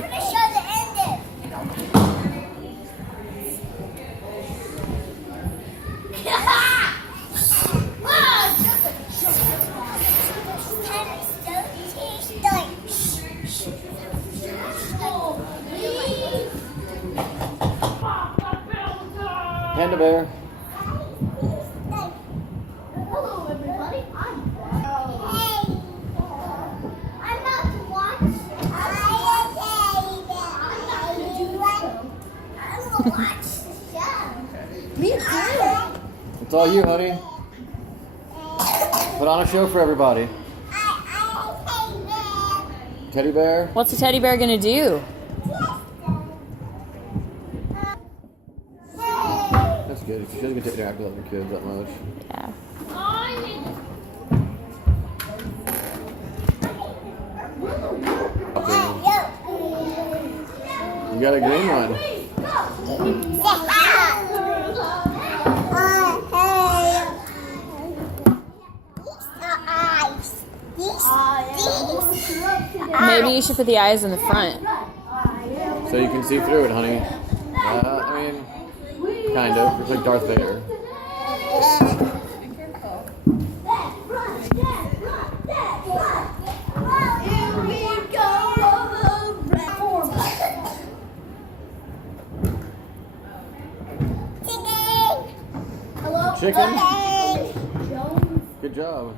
gonna show the ending. Panda bear. Hello, everybody. I'm about to watch. I'm gonna watch the show. Me too. It's all you, honey. Put on a show for everybody. Teddy bear. What's the teddy bear gonna do? That's good. She doesn't get to interact with other kids that much. Yeah. You got a green one. Maybe you should put the eyes in the front. So you can see through it, honey. I mean, kind of. It's like Darth Vader. Chicken? Good job.